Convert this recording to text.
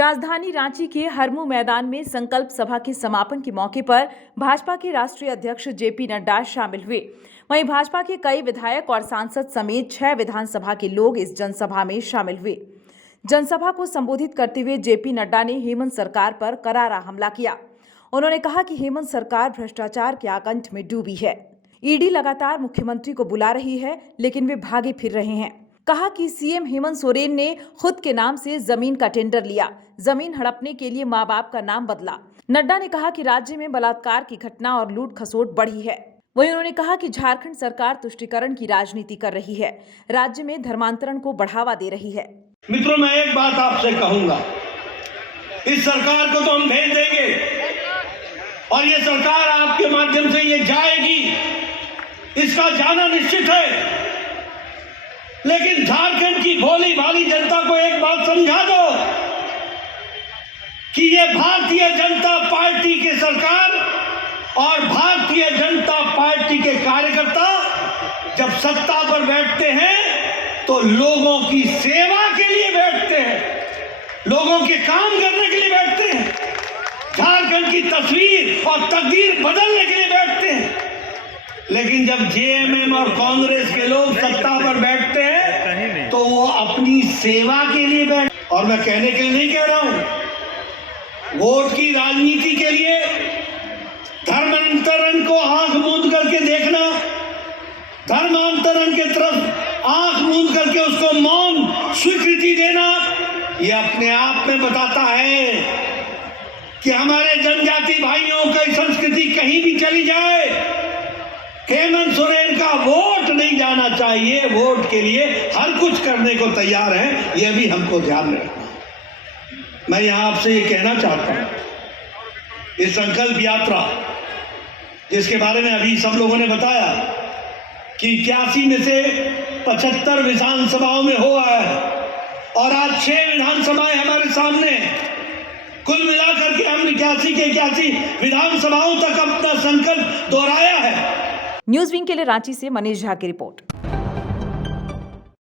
राजधानी रांची के हरमू मैदान में संकल्प सभा के समापन के मौके पर भाजपा के राष्ट्रीय अध्यक्ष जेपी नड्डा शामिल हुए। वहीं भाजपा के कई विधायक और सांसद समेत 6 विधानसभा के लोग इस जनसभा में शामिल हुए। जनसभा को संबोधित करते हुए जेपी नड्डा ने हेमंत सरकार पर करारा हमला किया। उन्होंने कहा कि हेमंत सरकार भ्रष्टाचार के आकंठ में डूबी है। ईडी लगातार मुख्यमंत्री को बुला रही है, लेकिन वे भागे फिर रहे हैं। कहा कि सीएम हेमंत सोरेन ने खुद के नाम से जमीन का टेंडर लिया, जमीन हड़पने के लिए मां बाप का नाम बदला। नड्डा ने कहा कि राज्य में बलात्कार की घटना और लूट खसोट बढ़ी है। वहीं उन्होंने कहा कि झारखंड सरकार तुष्टीकरण की राजनीति कर रही है, राज्य में धर्मांतरण को बढ़ावा दे रही है। मित्रों, मैं एक बात आपसे कहूंगा, इस सरकार को तो हम भेज देंगे और ये सरकार आपके माध्यम से ये जाएगी, इसका जाना निश्चित है। लेकिन झारखंड की भोली भाली जनता को एक बात समझा दो कि ये भारतीय जनता पार्टी की सरकार और भारतीय जनता पार्टी के कार्यकर्ता जब सत्ता पर बैठते हैं तो लोगों की सेवा के लिए बैठते हैं, लोगों के काम करने के लिए बैठते हैं, झारखंड की तस्वीर और तकदीर बदलने के लिए बैठते हैं। लेकिन जब जेएमएम और कांग्रेस के लोग सत्ता पर बैठते हैं तो वो अपनी सेवा के लिए बैठ, और मैं कहने के लिए नहीं कह रहा हूं, वोट की राजनीति के लिए धर्मांतरण को आंख मूंद करके देखना, धर्मांतरण की तरफ आंख मूंद करके उसको मौन स्वीकृति देना, ये अपने आप में बताता है कि हमारे जनजाति भाइयों की संस्कृति कहीं भी चली जाए, हेमंत सोरेन का वोट नहीं जाना चाहिए। वोट के लिए हर कुछ करने को तैयार है, यह भी हमको ध्यान में रखना है। मैं यहां आपसे ये कहना चाहता हूं, इस संकल्प यात्रा जिसके बारे में अभी सब लोगों ने बताया कि 81 में से 75 विधानसभाओं में हो आया है और आज 6 विधानसभाएं हमारे सामने, कुल मिलाकर के हमने 81 के 81 विधानसभाओं तक अपना संकल्प दोहराया है। न्यूज़ विंग के लिए रांची से मनीष झा की रिपोर्ट।